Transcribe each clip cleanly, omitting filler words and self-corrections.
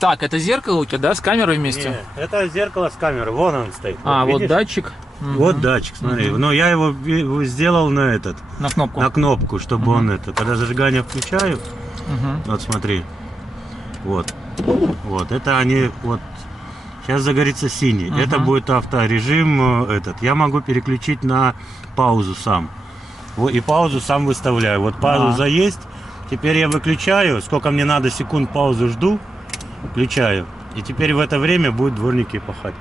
Так, это зеркало у тебя, да, с камерой вместе? Нет, это зеркало с камерой, вон он стоит. А, вот видишь? датчик. Вот датчик, смотри. Но я его сделал на этот, На кнопку. на кнопку, чтобы он это. Когда зажигание включаю, вот смотри, вот, это они вот. Сейчас загорится синий. Это будет авторежим этот. Я могу переключить на паузу сам. И паузу сам выставляю. Вот пауза есть. Теперь я выключаю. Сколько мне надо секунд паузу жду. Включаю. И теперь в это время будут дворники пахать.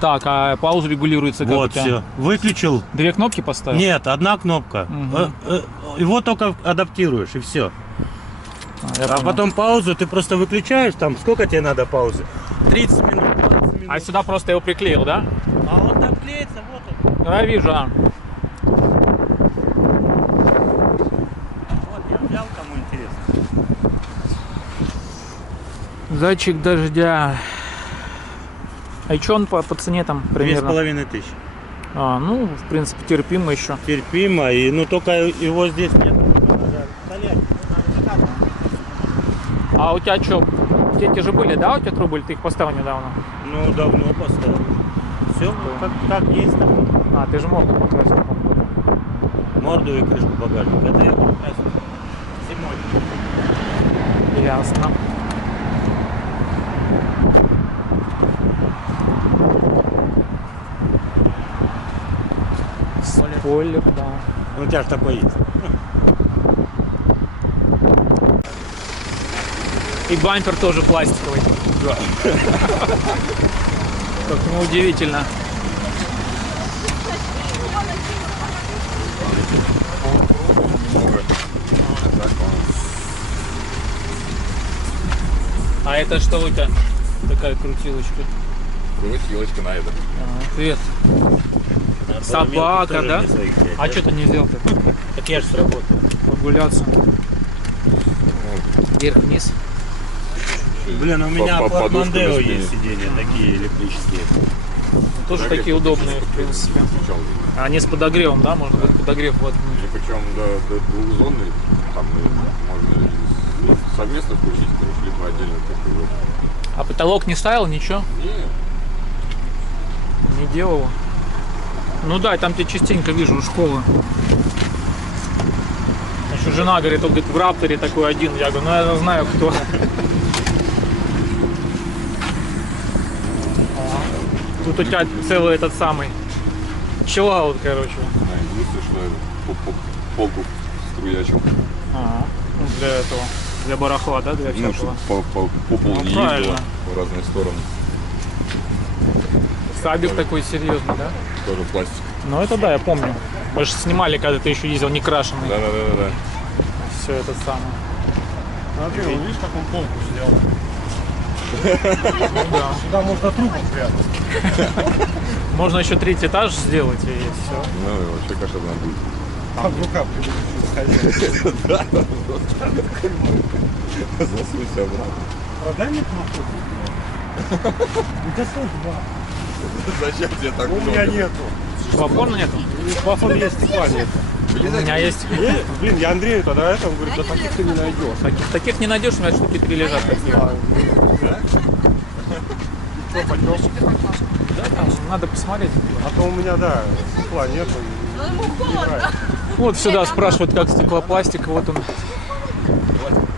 Так, а пауза регулируется как? Вот, все. Выключил. Две кнопки поставил? Нет, одна кнопка. Его только адаптируешь, и все. А потом паузу ты просто выключаешь. Там сколько тебе надо паузы? 30 минут, 20 минут. А сюда просто его приклеил, да? А он там клеится, вот он. Я вижу, Вот я взял, кому интересно. Датчик дождя. А что он по цене там примерно? 2500. А, ну, в принципе, терпимо еще. Терпимо, и ну только его здесь нет. А у тебя что, эти же были, да, у тебя трубы, или ты их поставил недавно? Ну, давно поставил. Все, как есть там. А, ты же морду покрасил. Морду и крышку багажника. Это я покрасил зимой. Ясно. Спойлер, да. Ну, у тебя же такой есть. И бампер тоже пластиковый. Да. Как неудивительно. А это что у тебя? Такая крутилочка. Крутилочка на это. Привет. Собака, да? А что ты не взял-то? Так я же с работы. Прогуляться. Вверх-вниз. Блин, у меня Подушка под Мондео на спине. есть сиденья такие электрические. Тоже такие удобные, в принципе. Они с подогревом, да? Можно будет подогрев вот. И причем двухзонный, там можно совместно включить, короче, либо отдельно такой вот. А потолок не ставил, ничего? Не делал. Ну да, там тебя частенько вижу у школы. Еще жена говорит, он говорит, в Рапторе такой один. Я говорю, ну я знаю кто. Тут у тебя целый этот самый чиллаут, короче. Единственное, что я полку струячил. Ну, для этого, для барахла, да, для Ну, всякого. чтобы по полу не правильно. ездило в разные стороны. Сабик такой серьезный, да? Тоже пластик. Ну это да, я помню. Мы же снимали, когда ты еще ездил не крашеный. Да. Все это самое. Смотри, вот видишь, как он полку снял? Ну да. Сюда можно трубу прятать. Можно еще третий этаж сделать и все. Ну и вообще кошерно будет. А в руках хозяин. Засунься обратно. Продай мне кнопку. Это 102. Зачем тебе так У меня много? нету. Плафона нету? Плафон есть, стекла нет. У меня есть. Блин, я Андрею тогда это, он говорит, да таких ты не найдешь. Таких не найдешь, у меня штуки 3 лежат такие. Что, почем? Да, там надо посмотреть. А то у меня, да, стекла нету. Не нравится. Вот сюда спрашивают, как стеклопластик. Вот он.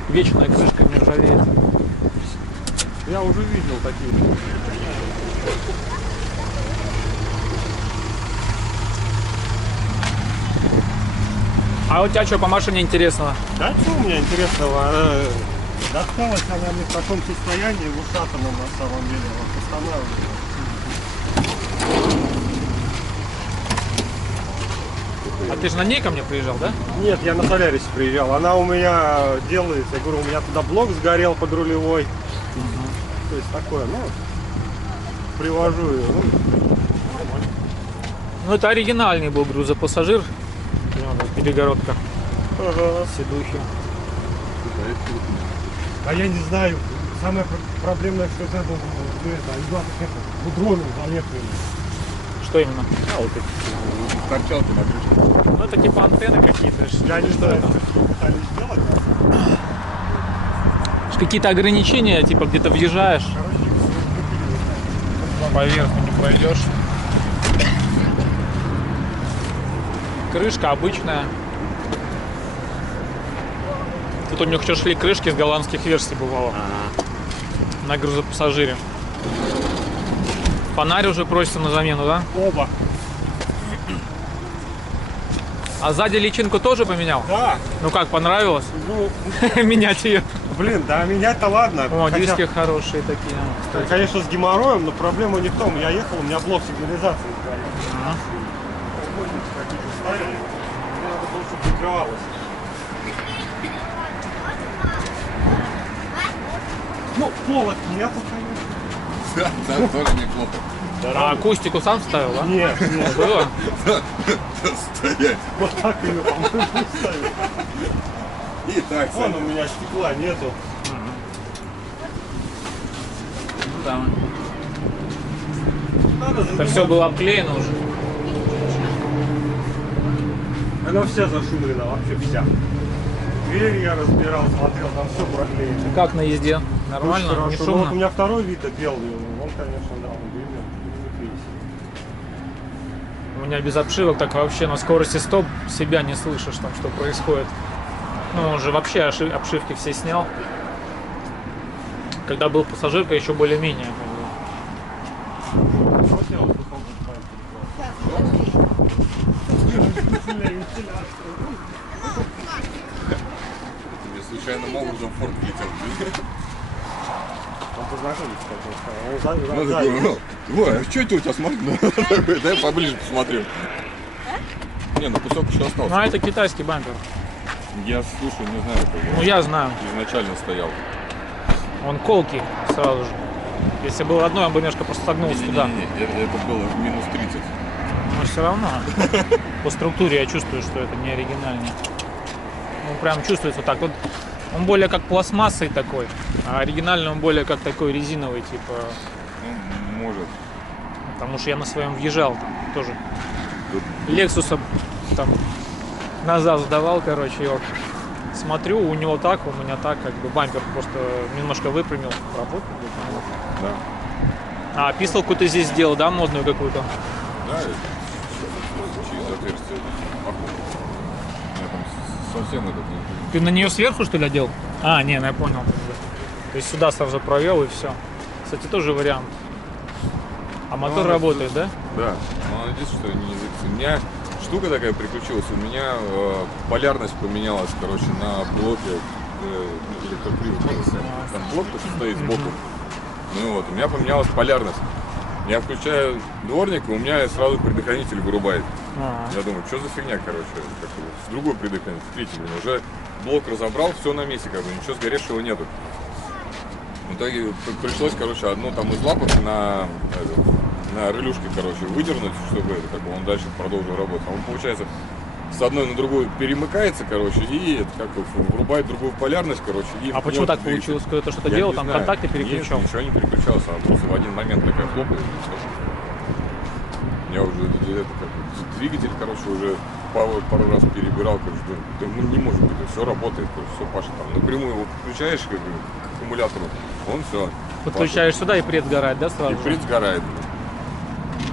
Вечная крышка не ржавеет. Я уже видел такие. А у тебя что по машине интересного? Да что у меня интересного? Досталась она мне в таком состоянии, ушатанном на самом деле. Вот останавливаю. А ты же на ней ко мне приезжал, да? Нет, я на Солярисе приезжал. Она у меня делается. Я говорю, у меня туда блок сгорел под рулевой. То есть такое, ну, привожу ее. Ну это оригинальный был грузопассажир. Перегородка. Ага. Седухи. А я не знаю. Самое проблемное, что это гудроном заехали. Что именно? А, вот эти. Торчалки на крыше. Ну это типа антенны какие-то. Я не знаю, что пытались сделать. Какие-то ограничения, типа где-то въезжаешь, по верху не пройдешь. Крышка обычная. Тут у них еще шли крышки с голландских версий бывало. На грузопассажире. Фонарь уже просится на замену, да? Оба. А сзади личинку тоже поменял? Да. Ну как, понравилось? Ну, Менять ее? блин, да менять-то ладно. О, Хотя, диски хорошие такие. конечно, с геморроем, но проблема не в том. Я ехал, у меня блок сигнализации сгорел. Какие-то ставили. Мне надо было, чтобы закрывалось. Ну, повод нету, конечно. Да, тоже неплохо. А акустику сам ставил, да? Нет, нет. Было? Стоять. Вот так ее, по-моему, ставили. И так, Вон у меня стекла нету. Да. Надо Это все было обклеено уже. Она вся зашумлена, вообще вся. Дверь я разбирал, смотрел, там все проклеено. Как на езде? Нормально? Очень Не хорошо. Ну, вот у шумно? меня второй вид белый, он, конечно, да, он длинный. У меня без обшивок так вообще на скорости 100 себя не слышишь, там что происходит. Ну, он же вообще обшивки все снял. Когда был пассажирка, еще более-менее. Что делать? Мне случайным образом форт летел. Он познакомится, конечно. Ну, Он такой, ой, а что это у тебя, смотри? Да я поближе посмотрю. Не, ну кусок еще Ну, остался. а это китайский бампер. Я, слушай, не знаю, как Ну, он я знаю. изначально стоял. Он колкий сразу же. Если был родной, он бы немножко просто согнулся туда. Не-не-не, это было в минус 30. Но все равно. По структуре я чувствую, что это не оригинальный. Ну, прям чувствуется так. Вот он более как пластмассой такой, а оригинальный он более как такой резиновый, типа. Ну, может. Потому что я на своем въезжал там тоже. Лексусом там назад сдавал, короче, его. Смотрю, у него так, у меня так, как бы бампер просто немножко выпрямил. Работает? Да. А, пистолку ты здесь сделал, да, модную какую-то? Да, через отверстие. Похоже. У меня там совсем этот... Ты на нее сверху, что ли, одел? А, не, ну я понял. То есть сюда сразу провел и все. Кстати, тоже вариант. А мотор Ну, работает, да? Да. Но надеюсь, что не язык. У меня штука такая приключилась. У меня полярность поменялась, короче, на блоке электропривода. Там блок тоже стоит сбоку. Ну вот, у меня поменялась полярность. Я включаю дворник, и у меня сразу предохранитель вырубает. Я думаю, что за фигня, короче, с другой предохранитель, третий, блин, уже блок разобрал, все на месте, как бы, ничего сгоревшего нету. В итоге пришлось, короче, одну там из лапок на релюшке, короче, выдернуть, чтобы это, как бы, он дальше продолжил работать. А он, получается, с одной на другую перемыкается, короче, и это, как бы, врубает другую полярность, короче. И А почему так двигатель. получилось? Кто-то что-то Я делал, не там знаю. контакты переключал? Нет, ничего не переключалось, а просто в один момент такая хлопает. Я уже это, как, двигатель, короче, уже пару раз перебирал, короче, да, ну, не может быть, все работает, все, Паша, там напрямую его подключаешь как бы, к аккумулятору, он все. Подключаешь сюда и пред сгорает, да, сразу? И пред сгорает.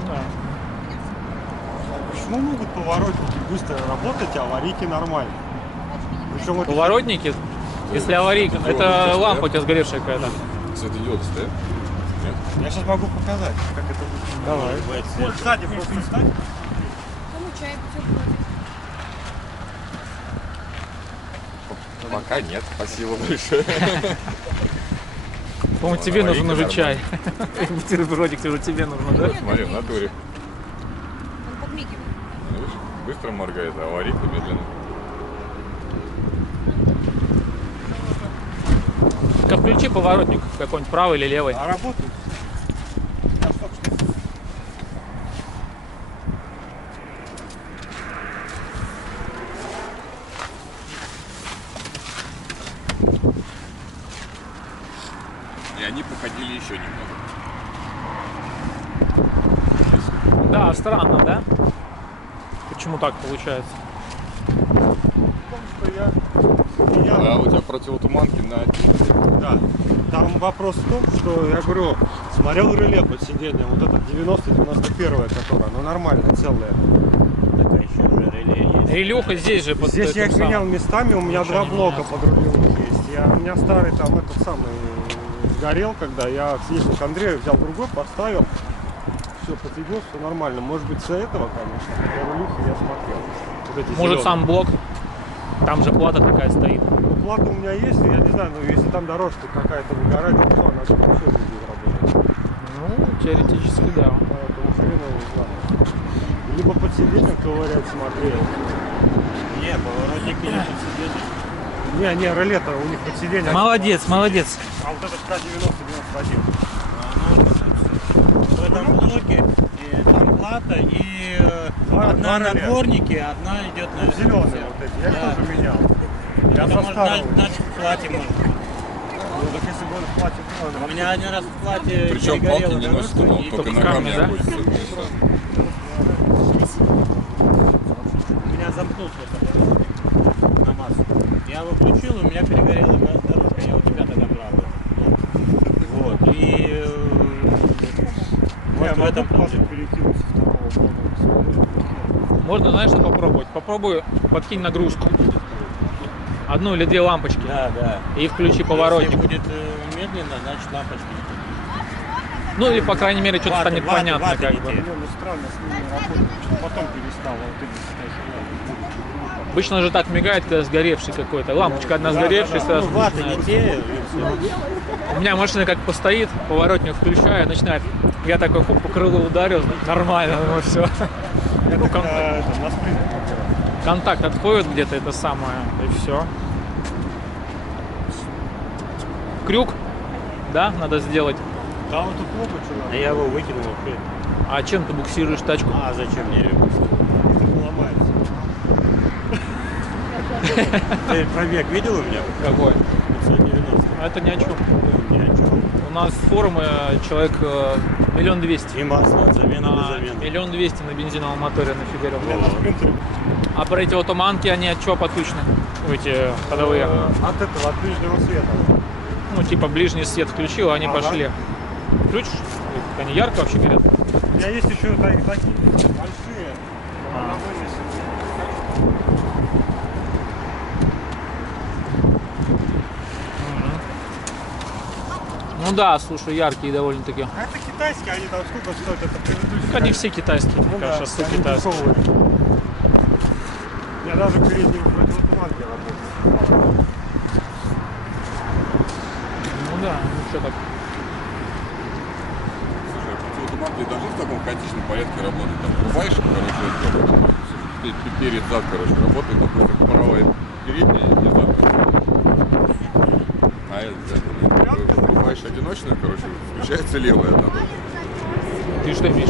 Да. Почему могут поворотники быстро работать, а аварийки нормально? Причем это Поворотники, если аварийка, Диоды это стоят. лампа у тебя сгоревшая какая-то. Светодиоды стоят? Нет? Я сейчас могу показать, как это будет. Давай. Вот сзади просто встать. Кому чай, бутербродик? Пока нет, спасибо большое. По-моему, тебе нужен аварийка уже чай. Бутербродик уже тебе нужно, да? Смотри, в натуре. Он подмигивает. Видишь, быстро моргает, а аварийка медленно. Включи поворотник какой-нибудь правый или левый. А работает? Я ж только что. И они походили еще немного. Да, странно, да? Почему так получается? В том, что я А у тебя противотуманки на 11? Да. Там вопрос в том, что я говорю, смотрел реле под сиденьем, вот это 90-91, которая, ну нормально, целая. Такая еще уже реле есть. Релюха здесь же под Здесь я их этим менял самым. местами, у меня Ничего два не блока меняется. под рулевым есть. У меня старый там этот самый горел, когда я съездил к Андрею, взял другой, поставил. Все, подсоединил, все нормально. Может быть, из-за этого, конечно. По рулюхе я смотрел. Вот эти Может зелёные. сам блок? Там же плата такая стоит. Ну, плата у меня есть, я не знаю, но если там дорожка какая-то выгорает, то все, она тут все будет работать. Ну, теоретически да. Поэтому хрен его знает. Либо под сиденьем ковырять смотреть. Не, поворотники не подсидели. Не, реле-то у них под сиденьем. Молодец, молодец. А вот этот К-90-91. В этом блоке там плата и одна на реле. дворнике, одна идет на Зеленые вот эти, я их Да. тоже менял. Я Это со может, старого. значит, в плате может быть. Ну, так если бы он в плате был, он У меня один раз в плате Причем перегорела палки не носит, дорожка, но и только только ногами камни, да? обходится. у меня замкнулся это на массу. Я его включил, у меня перегорела дорожка, я у тебя тогда брал. Вот. И вот в этом проблема. перекинуть со второго года. Можно, знаешь, что попробовать? Попробуй подкинь нагрузку. Одну или две лампочки. Да, да. И включи поворотник. Если будет медленно, значит лампочки. Ну или, по крайней мере, что-то станет понятно. ваты Как не бы. те. Ну, странно с ними работать. Потом перестал. Вот эти Обычно же так мигает, когда сгоревший какой-то. Лампочка одна сгоревшая, Ну, сразу ваты не начинает. те, и всё. У меня машина как постоит, поворотник включаю, начинает. Я такой хуп, по крылу ударил, нормально, ну все. Это на спринт. Контакт отходит где-то, это самое, и все. Крюк, да, надо сделать. Да, вот тут много чего А надо. я его выкинул вообще. А чем ты буксируешь тачку? А зачем мне ее? Это ломается. Ты пробег видел у меня? Какой? 590. А это ни о чем. Ни о чем. У нас форумы человек 1 200 000. И масло, замена на На замену. 1 200 000 на бензиновом моторе нафигарил. На спринтере. А противотуманки они от чего подключены? Эти ходовые. От этого, от ближнего света. Ну, типа ближний свет включил, они Ага. пошли. Включишь? Они ярко вообще горят. У меня есть еще такие большие. Она вынесет. Ну да, слушай, яркие довольно-таки. А это китайские, они там сколько стоят? Это предыдущие. Так они все китайские, мне Ну да, кажется, все они китайские. дешевые. Я даже переднего противотуманки работаю. Ну да, ну что так. Слушай, противотуманки должны в таком хаотичном порядке работать. Там врубаешь, короче, перед зад, короче, работает, допустим, правая передняя и зад. А это врубаешь одиночную, короче, включается левая одна только. Ты что имеешь?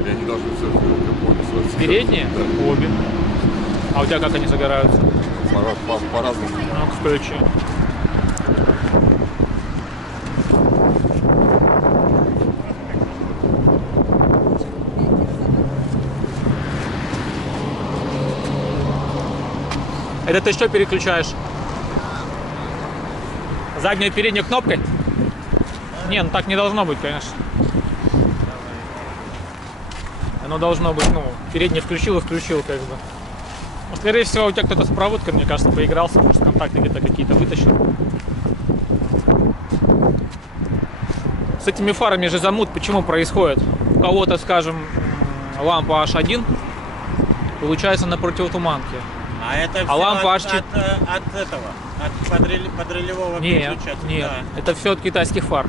Или они должны все, как понял, сразу. Передние? Да. Обе. А у тебя как они загораются? По-разному. Ну-ка, включи. Это ты что переключаешь? Заднюю и переднюю кнопкой? Не, ну так не должно быть, конечно. Оно должно быть, ну, передний включил и включил, как бы. Ну, скорее всего, у тебя кто-то с проводкой, мне кажется, поигрался, может, контакты где-то какие-то вытащил. С этими фарами же замут почему происходит? У кого-то, скажем, лампа H1 получается на противотуманке. А это А всё лампа от, H4. от этого, от подрелевого Нет, переключателя. нет, Да. это все от китайских фар.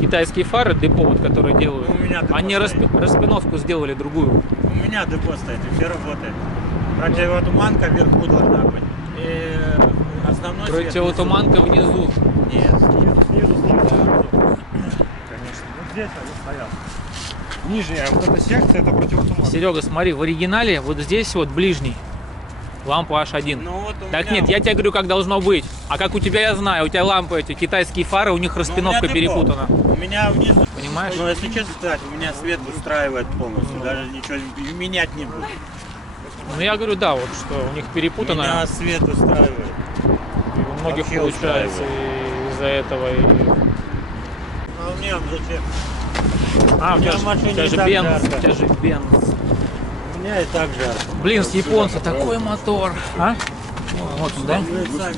Китайские фары, депо, вот, которые делают, Ну, у меня депо они стоит. распиновку сделали другую. У меня депо стоит, и все работает. Противотуманка вверху должна быть. И основной свет Противотуманка внизу. внизу. Нет. Снизу. Конечно. Вот здесь они стоят. Нижняя вот эта секция, это противотуманка. Серега, смотри, в оригинале вот здесь вот ближний. Лампа H1. Ну вот у Так меня нет, я тебе говорю, как должно быть. А как у тебя, я знаю, у тебя лампы эти, китайские фары, у них Ну, распиновка у меня депо. перепутана. У меня внизу. Понимаешь? Ну, если честно сказать, у меня свет устраивает полностью. Даже ничего менять не буду. Ну я говорю, да, вот что у них перепутано. Меня свет устраивает. И у многих вообще получается и из-за этого. И... А у меня зачем? А, у меня тебя, в машине у тебя и же так Бенц, жарко. у тебя же Бенц. У меня и так жарко. Блин, с японца такой мотор. А? Вот он, да?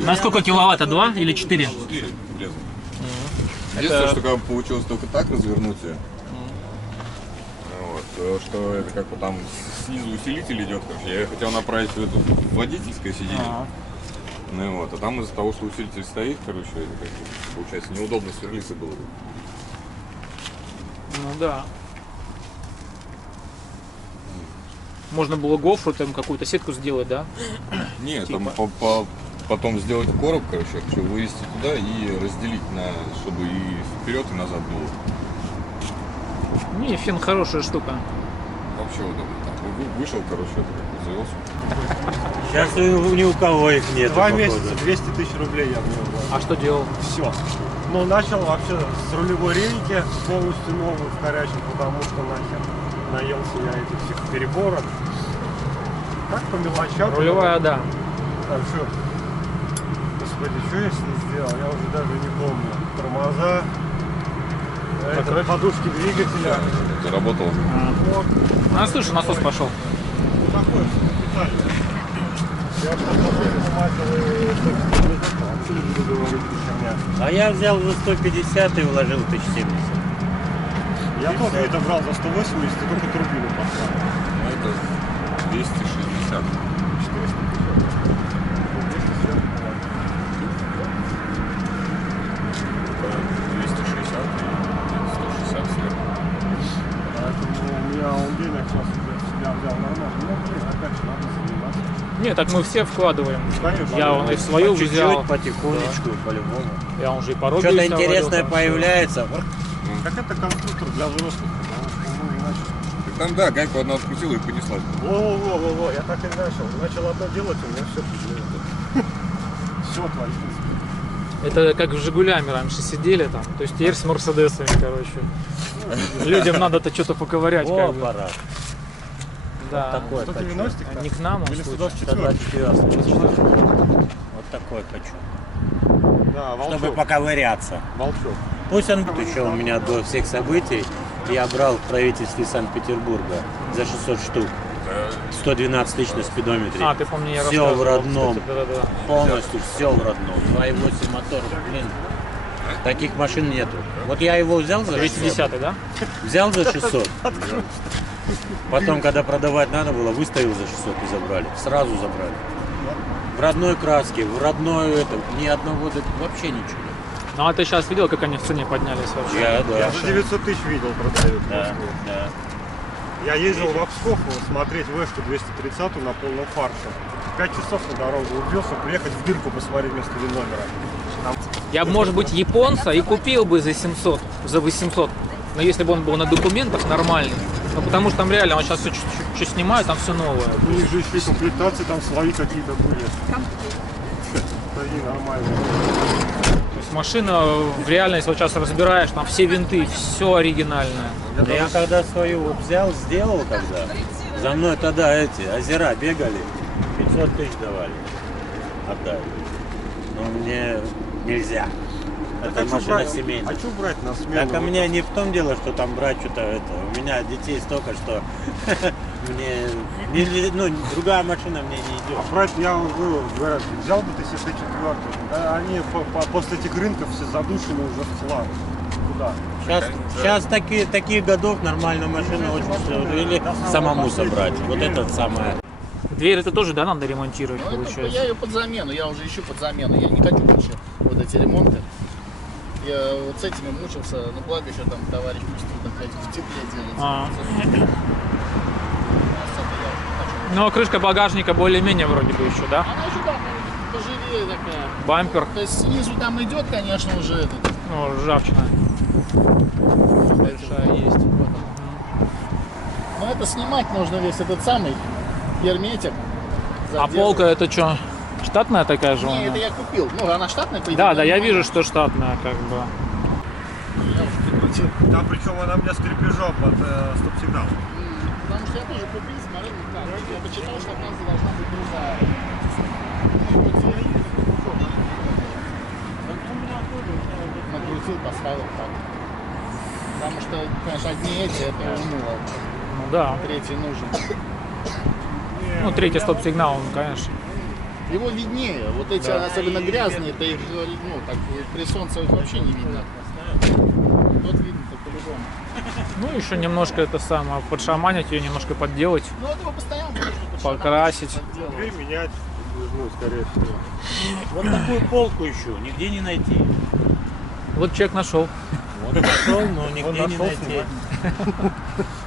На сколько киловатта? 2 или 4? 4 влезло. Единственное, что как бы получилось только так развернуть ее. Вот, что это как бы там снизу усилитель идет, короче. Я хотел направить в это в водительское сиденье. Ну вот, а там из-за того, что усилитель стоит, короче, это как бы, получается неудобно сверлиться было. Ну да. Можно было гофру, там какую-то сетку сделать, да? Нет, там потом сделать короб, короче, я хочу вывести туда и разделить на, чтобы и вперед, и назад было. Не, фен хорошая штука. Вообще удобно. Так, вышел, короче, это как завелся. Сейчас ни у кого их нет. 2 месяца, 200 тысяч рублей я в него вложил. А что делал? Все. Ну, начал вообще с рулевой рейки, полностью новую вкорячил, потому что нахер наелся я этих всех переборок. Так по мелочам. Рулевая, да. А что? Господи, что я с ней сделал? Я уже даже не помню. Тормоза, это, подушки двигателя. Заработал. Вот. А, слушай, насос пошел. Ну, такое все капитальное. Я что-то мастер и вообще не буду говорить херня. А я взял за 150 и вложил 1070. Я тоже это брал за 180 и только турбину поставил. Ну это 260. 260 и 160 сверху. Поэтому у меня он денег сейчас себя взял нормально. Ну, блин, опять же надо заниматься. Не, так мы все вкладываем. Конечно. Я он и свою Чуть-чуть, взял. потихонечку, по-любому. Я уже и по Робби Что-то себя интересное водил, там появляется. Как это конструктор для взрослых, потому что ну иначе. Так там, да, гайку одну открутила и понеслась. Во-во-во-во, я так и начал. Начал одно делать, у меня все все отвалилось. всё. Это как с Жигулями раньше сидели там. То есть теперь с Мерседесами, короче. Людям надо-то что-то поковырять. О, Как бы. пора. Да. Такой хочу. 190 А не к нам, он или случай. 124. 124. Вот такой хочу. Да, Чтобы волчок. поковыряться. Волчок. Пусть он еще у меня до всех событий. Я брал в правительстве Санкт-Петербурга за 600 штук. 112 тысяч на спидометре. А, ты помню, я Все рассказывал, в родном. кстати, да-да-да. Полностью все в родном. 2.8 мотор, блин. Таких машин нету. Вот я его взял за 600. 210, да? Взял за 600. Потом, когда продавать надо было, выставил за 600 и забрали. Сразу забрали. В родной краске, в родной это, ни одного, вообще ничего. Ну а ты сейчас видел, как они в цене поднялись вообще? Я, да. Я за 900 тысяч видел, продают в Да, Москве. да. Я ездил в Псков смотреть Вешку 230 на полном фарше. 5 часов на дорогу убился, приехать в дырку посмотреть вместо номера. Там... Я бы, может быть, японца и купил бы за 700, за 800. Но если бы он был на документах нормальный. Ну потому что там реально, он сейчас все что снимает, там все новое. У них же еще и комплектации там свои какие-то были. Такие нормальные. То есть машина в реальности вот сейчас разбираешь, там все винты, все оригинальное. Да я когда свою вот взял, сделал когда, за мной тогда эти озера бегали, 500 тысяч давали. Отдали. Но мне нельзя. Это машина семейная. А что брать на смену? Так, а мне не в том дело, что там брать что-то это. У меня детей столько, что мне ну, другая машина мне не идет. А брать я уже говорят, взял бы ты себе Т4, да, они после этих рынков все задушены уже в хлам. Куда? Сейчас таких годов нормальную машину очень все. Или самому собрать. Вот это самое. Дверь это тоже, да, надо ремонтировать, Ну, это, получается? я ее под замену, я уже ищу под замену. Я не хочу больше вот эти ремонты. Я вот с этими мучился, но благо еще там товарищ пустил опять в тепле делать. А. Особо я уже не хочу. Ну, а крышка багажника более-менее вроде бы еще, да? Она еще там поживее такая. Бампер, То есть снизу там идет, конечно, уже этот. ну, ржавчина большая есть. Но это снимать нужно весь этот самый герметик. А полка это что, штатная такая же? у Не, нее? это я купил. Ну, она штатная, по идее. Да, да, но я не вижу, могу. что штатная, как бы. Я уже прикрутил. Да, причем она у меня с крепежом под стоп-сигнал. Потому что я тоже купил, смотрел, как. Я почитал, что оказывается должна быть другая. Накрутил, поставил так. Потому что, конечно, одни эти, это уныло. Ну да. Третий нужен. Ну, третий стоп-сигнал, конечно. Его виднее. Вот эти, особенно грязные, это их, ну, так, при солнце их вообще не видно. Тот видно-то по-любому. Ну, еще немножко это самое, подшаманить ее, немножко подделать, Ну, это его постоянно можно покрасить. подделывать. Дверь менять, ну, скорее всего. Вот такую полку ищу, нигде не найти. Вот человек нашел. Вот нашел, но Он нигде не нашел, найти. снимает.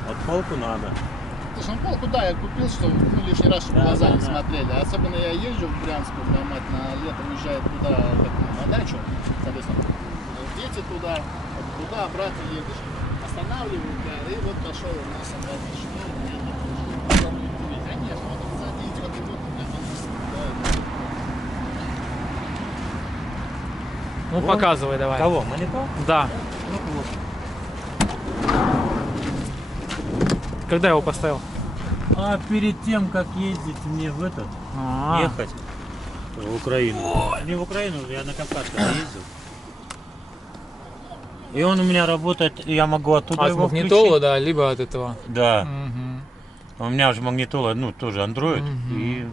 Вот полку надо. Слушай, ну полку, да, я купил, что ну, лишний раз, чтобы Да, глаза не да. смотрели. Особенно я езжу в Брянск, у меня мать на лето уезжает туда, как, ну, на дачу, соответственно, дети туда, туда, обратно едешь. Останавливаю, да, и вот пошел у нас обратно школу, мне не нужно. Конечно, вот он сзади идет, и вот у меня там Ну, показывай давай. Кого? Монитор? Да. Когда его поставил? А перед тем, как ездить мне в этот, А, ехать в Украину. Не в Украину, я на Кавказ когда ездил. И он у меня работает, и я могу оттуда от его магнитола, включить. да, либо от этого. Да. Мгм. У меня же магнитола, ну, тоже Android. И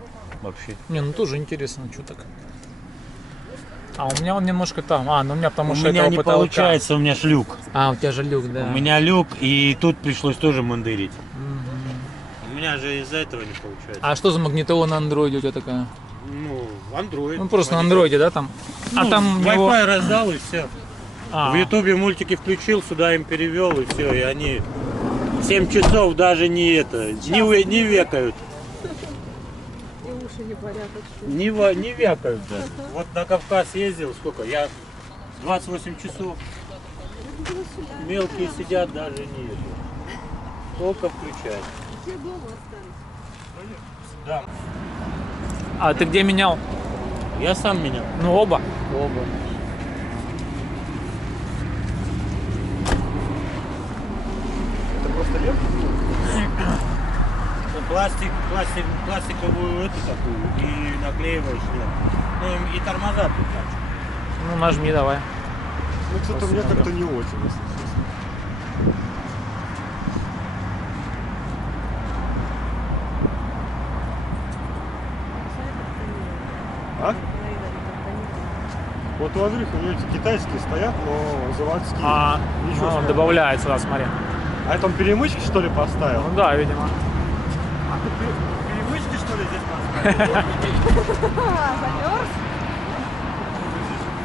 вообще. Не, ну тоже интересно, что так. А у меня он немножко там. А, ну у меня потому У что меня этого не потолка. получается, у меня ж люк. А, у тебя же люк, да. У меня люк, и тут пришлось тоже мандырить. У меня же из-за этого не получается. А что за магнитола на андроиде у тебя такая? Ну, Android. Ну просто на андроиде, да, там? А там у него... Wi-Fi раздал и все. А, В Ютубе мультики включил, сюда им перевел и все, и они 7 часов даже не не векают. И уши не болят. Не векают даже. Вот на Кавказ ездил, сколько? Я 28 часов. Мелкие сидят даже не это. Только включать. Все дома остались. Да. а ты где менял? Я сам менял. Ну оба. Оба. Это просто лента? Пластиковую эту такую и наклеиваешь ленту. Ну и тормоза тут так. Ну нажми давай. Ну, кстати, у меня как-то не очень, если честно. А? Вот у Андрюхи, у него эти китайские стоят, но заводские. А, Ничего ну, он себе. добавляет сюда, смотри. А это он перемычки, что ли, поставил? Ну да, видимо. А ты перемычки, что ли, здесь поставил? Замерз?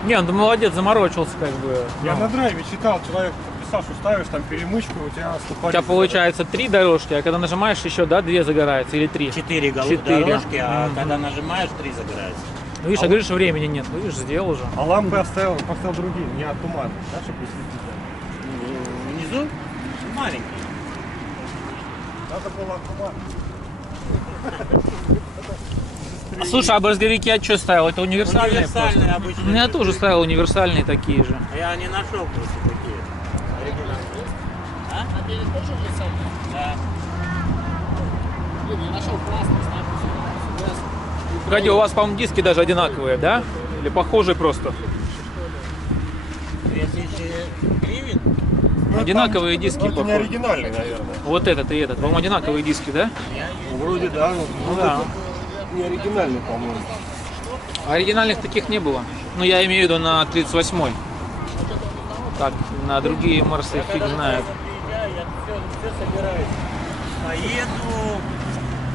Не, ну ты молодец, заморочился как бы. Я Ну, на драйве читал, человек подписал, что ставишь там перемычку, у тебя у ступать. тебя получается 3 дорожки, а когда нажимаешь еще, да, 2 загораются или 3? 4 Четыре. дорожки, а Мгм. когда нажимаешь, 3 загорается. Ну, видишь, а говоришь, времени нет. Ну, видишь, сделал уже. А лампы оставил, поставил другие, не от тумана, да, чтобы не светить. Внизу маленький. Надо было от тумана. Слушай, а брызговики я что ставил? Это универсальные? Универсальные просто? обычные. Ну, я тоже ставил универсальные такие же. Я не нашел просто такие. Оригинальные. А перед тоже универсальный? Да. Блин, я нашел классный, с надписью. Погоди, у вас, по-моему, диски даже одинаковые, да? Или похожие просто? Если гривен, Одинаковые диски, Ну, это не походу. оригинальный, наверное. Вот этот и этот. По-моему, одинаковые диски, да? Ну, вроде да, но Ну да. не оригинальный, по-моему. Оригинальных таких не было. Ну, я имею в виду на 38-й. Так, на другие Марсы фиг знает. приезжаю, я все собираюсь. Поеду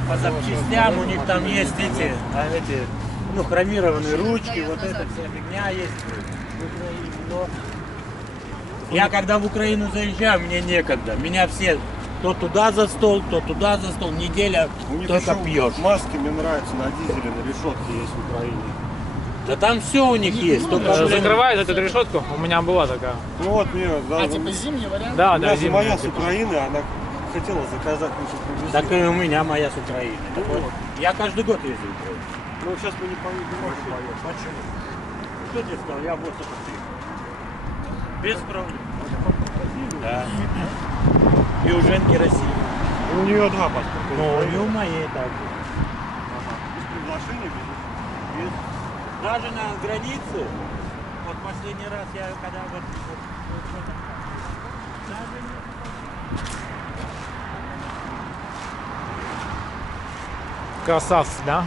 по запчастям, у них там есть эти ну, хромированные ручки, вот эта вся фигня есть. В Украине, но я когда в Украину заезжаю, мне некогда. Меня все то туда за стол, то туда за стол. Неделя У них только еще пьешь. маски мне нравятся на дизеле, на решетке есть в Украине. Да там все у них есть. Только, блин, Закрывает эту решетку? У меня была такая. Ну вот мне, да, А, типа зимний вариант? Да, у меня да, же моя зимняя. с Украины, она хотела заказать, мы сейчас привезли. так и у меня моя с Украины. Так вот, я каждый год езжу в Украину. Ну сейчас мы не можем поехать. Почему? Кто тебе сказал? Я вот это ты. Без проблем. Да. И у Женки России. У нее два паспорта. Ну, у него моей так. Ага. Без приглашения, без... Даже на границе, вот последний раз я когда вот в этом, даже не... Красавцы, да?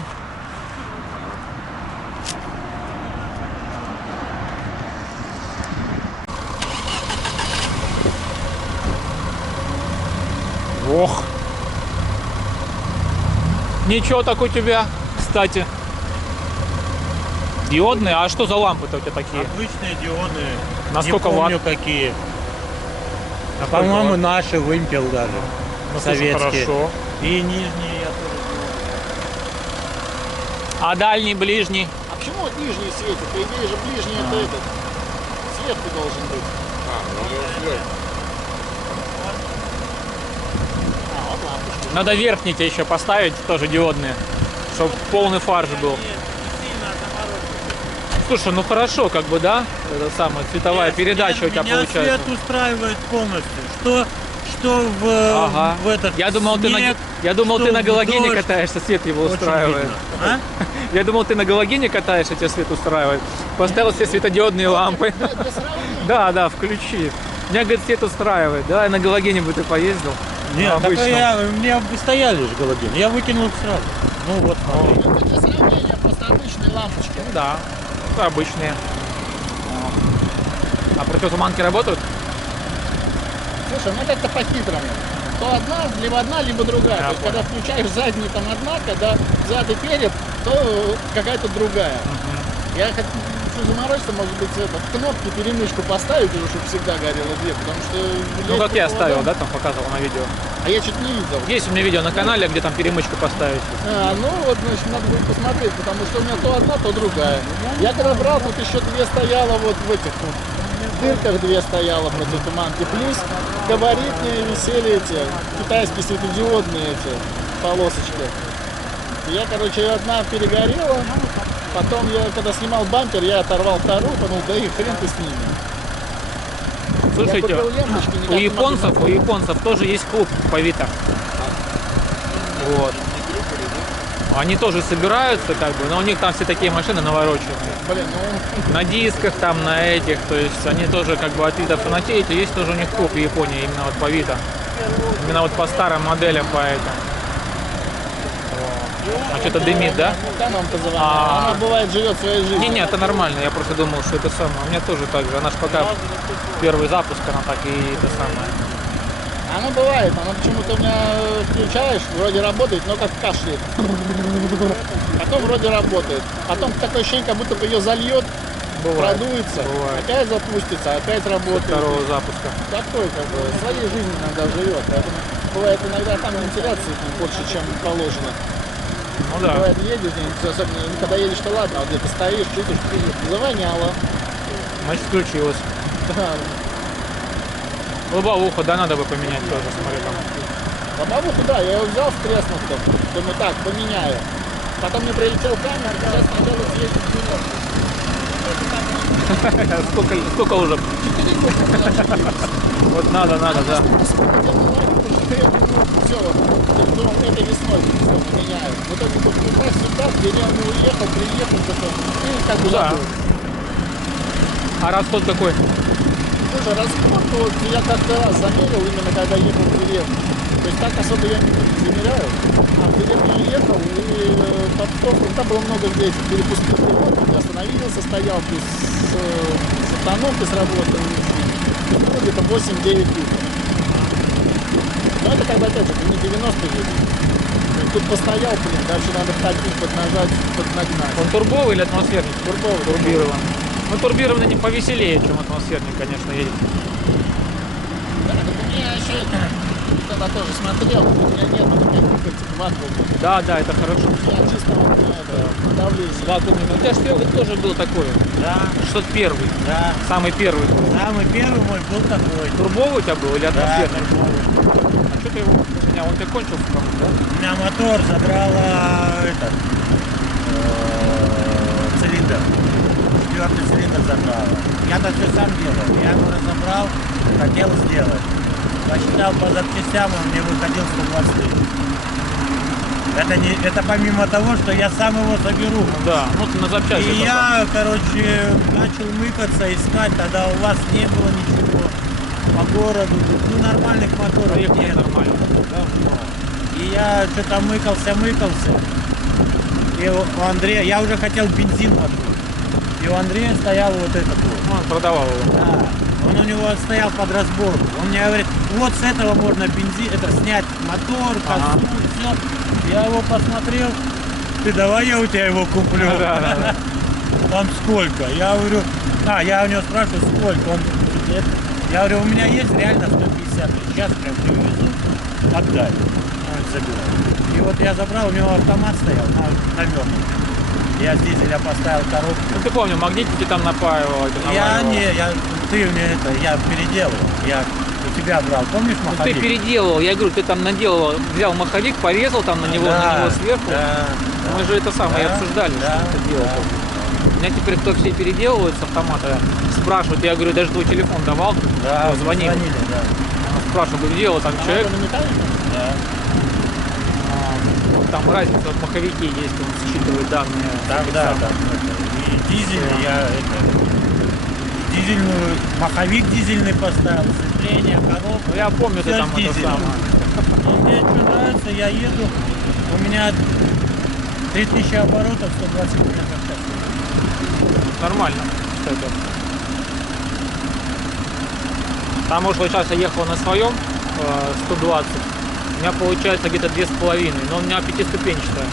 Ох. Ничего так у тебя, кстати. Диодные? А что за лампы-то у тебя такие? Обычные диоды. Насколько не помню ватт? какие. На По-моему, сколько ватт? наши вымпел даже. Ну, слушай, Советские. хорошо. И нижние я тоже. А дальний, ближний? А почему вот нижний светит? По идее же ближний это этот. Светку должен быть. У него свет. А, вот лампочка. Надо верхний тебе еще поставить, тоже диодные, чтобы полный фарш был. Слушай, ну хорошо, как бы, да? Это самая цветовая передача у тебя меня получается. свет устраивает полностью. Что в, Ага. в этот Я думал, ты снег, ты на что в галогене дождь. катаешься, свет его Очень устраивает. видно. А? Я думал, ты на галогене катаешься, тебе свет устраивает. Поставил все светодиодные лампы. Для сравнения. Да, включи. Меня, говорит, свет устраивает. Да, на галогене бы ты поездил. Нет, На так обычном. у меня бы стояли же галогены. Я выкинул их сразу. Ну вот, смотри. Это для сравнения просто обычные лампочки. Ну да, это обычные. А противотуманки работают? Слушай, ну как-то по-хитрому. То одна, либо другая. То есть, когда включаешь задний, там одна, когда зад и перед, то какая-то другая. Я хочу заморочиться, может быть, в кнопки перемычку поставить уже, чтобы всегда горело две, потому что... Ну, как я по ставил, проводам- да, там показывал на видео. А я что-то не видел. Есть у меня видео на канале, где там перемычку поставить. Ну вот, значит, надо будет посмотреть, потому что у меня то одна, то другая. Я когда брал, тут еще две стояло вот в этих вот дырках две стояло против туманки. Плюс габаритные висели эти китайские светодиодные эти полосочки. И я, короче, одна перегорела. Потом я, когда снимал бампер, я оторвал вторую, подумал, да и хрен ты с ними. Слушайте, Я купил ленточки, никак не могу у японцев тоже есть клуб по Вита. Вот. Они тоже собираются, как бы, но у них там все такие машины навороченные. Блин, ну, На дисках, там, на этих, то есть они тоже как бы от Вита фанатеют, и есть тоже у них клуб в Японии, именно вот по Вита. Именно вот по старым моделям, по этим. А что-то дымит, да? там вам позвонила. А. Она бывает живет своей жизнью. Не, это нормально, я просто думал, что это самое. У меня тоже так же, она же пока первый запуск, она так и это самое. Оно бывает, оно почему-то у меня включаешь, вроде работает, но как кашляет. Потом вроде работает. Потом такое ощущение, как будто бы ее зальет, Бывает. продуется, Бывает. опять запустится, опять работает. Второго запуска. Такой, как бы, своей жизнью иногда живет. Поэтому бывает иногда там вентиляции больше, чем положено. Ну да. Бывает едешь, где-нибудь, особенно когда едешь-то ладно, а где-то стоишь, чувствуешь, завоняло. Значит, включилось. Да. Лобовуху, да, надо бы поменять тоже, смотри там. Лобовуху, да, я его взял с треснутым, думаю, так, поменяю. Потом мне прилетел камер, сейчас надо съездить в Нью-Йорк. Сколько уже? 4 года. Вот надо, да. Все, думал, этой весной все поменяю. В итоге вот туда-сюда, в деревню уехал, приехал, и как бы Да. забыл. А расход какой? Слушай, расход, вот я как-то раз замерил, именно когда ехал в деревню. То есть так особо я не замеряю. А в деревню ехал, и там было много здесь перепускных ремонтов. Я остановился, стоял, плюс с остановкой сработал. Где-то 8-9 литров. Но это как бы опять же, не 90 литров. Тут постоял, блин, дальше надо входить, поднажать, поднагнать. Он турбовый или атмосферник? Турбовый. Турбирован. Ну, турбированный не повеселее, чем атмосферник, конечно, едет. Да, так у меня еще тогда тоже смотрел, у меня нет никаких этих вакуумов. Да, это хорошо. У меня чисто вот это давление. Вакуумный. У тебя же первый тоже был такой. Да, Что-то первый. да. Самый первый. Самый первый мой был такой. Турбовый у тебя был или Да, атмосферник? турбовый. А что ты его поменял? Он тебе кончился, по-моему, да? У меня мотор задрало этот цилиндр. 4-й цилиндр задрало. Я-то все сам делал. Я его разобрал, хотел сделать. Посчитал по запчастям, он мне выходил 120 тысяч. Это помимо того, что я сам его заберу. Да, ну ты на запчасти. И я, короче, начал мыкаться, искать, тогда у вас не было ничего по городу, ну нормальных моторов Их нет. нормально. Давно. И я что-то мыкался. И у Андрея, я уже хотел бензин воткнуть. И у Андрея стоял вот этот вот. Ну, он продавал его. Да. Он у него стоял под разборку. Он мне говорит, вот с этого можно бензин, это снять мотор, косу, все. Я его посмотрел, ты давай я у тебя его куплю. Да. Он сколько? Я говорю, я у него спрашиваю, сколько? Он, я говорю, у меня есть реально 150 тысяч. Сейчас прям привезу, отдай. Он забирает. И вот я забрал, у него автомат стоял на вернуте. Я с дизеля поставил коробку. Ну ты помню, магнитики там напаивал. Я переделывал. Я у тебя брал, помнишь Ну, ты маховик? переделывал, я говорю, ты там наделал, взял маховик, порезал там на него сверху. Да, Мы же это самое и да, обсуждали, да, что ты делал. У меня теперь кто все переделывает с автомата, спрашивают, я говорю, даже твой телефон давал, да, звонил. звонили, да. Спрашиваю, говорю, делал там человек, Это на металле? Да. там разница в маховике есть, он считывает данные. Там, всяких да, самых. там. И дизель, дизельную, маховик дизельный поставил, сцепление, коробку. Ну я помню, ты Всё там с это дизелем. самое. И мне что нравится, я еду, у меня 3000 оборотов, 120 км в час. Нормально, кстати. Потому что сейчас я ехал на своем 120, у меня получается где-то 2,5, но у меня пятиступенчатая.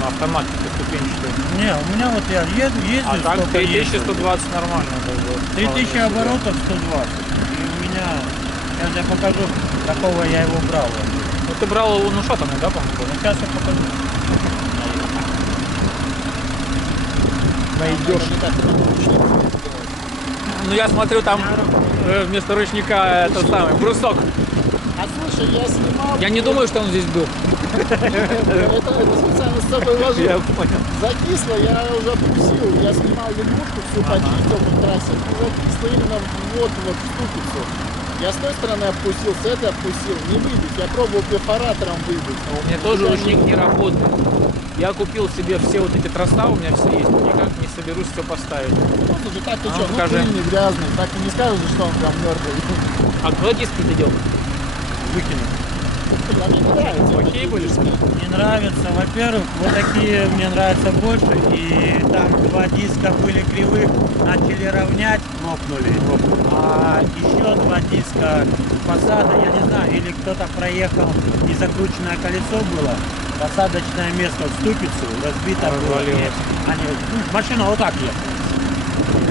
Ну, автомат пятиступенчатый. Не, у меня вот я ездил, А так сколько ездил. 3120 нормально. как бы. 3000 оборотов 120. И у меня, сейчас я покажу, какого я его брал. Ну ты брал его, ну шатанный, да, по-моему? Ну, сейчас я покажу. Найдешь. Ну я смотрю, там вместо ручника это самый брусок. А слушай, я снимал... Я не думаю, что он здесь был. Это специально с собой вожу. Я понял. Закисло, я уже опустил. Я снимал лягушку, всю почистил по трассе. И закисло именно вот в ступицу. Я с той стороны опустил, с этой опустил. Не выбить. Я пробовал перфоратором выбить. У меня тоже ручник не работает. Я купил себе все вот эти троса, у меня все есть, но никак не соберусь все поставить. Ну, слушай, так ты А, что, ну покажи. пыльный, грязный. Так и не скажешь, что он прям мертвый. А куда диски ты дел? Выкинул. А мне не нравится. Окей были? Не нравится, во-первых, вот такие мне нравятся больше. И там два диска были кривых, начали равнять, лопнули. А еще два диска посада, я не знаю, или кто-то проехал и закрученное колесо было, посадочное место в ступицу разбито было. И Развалилось. машина вот так ехала.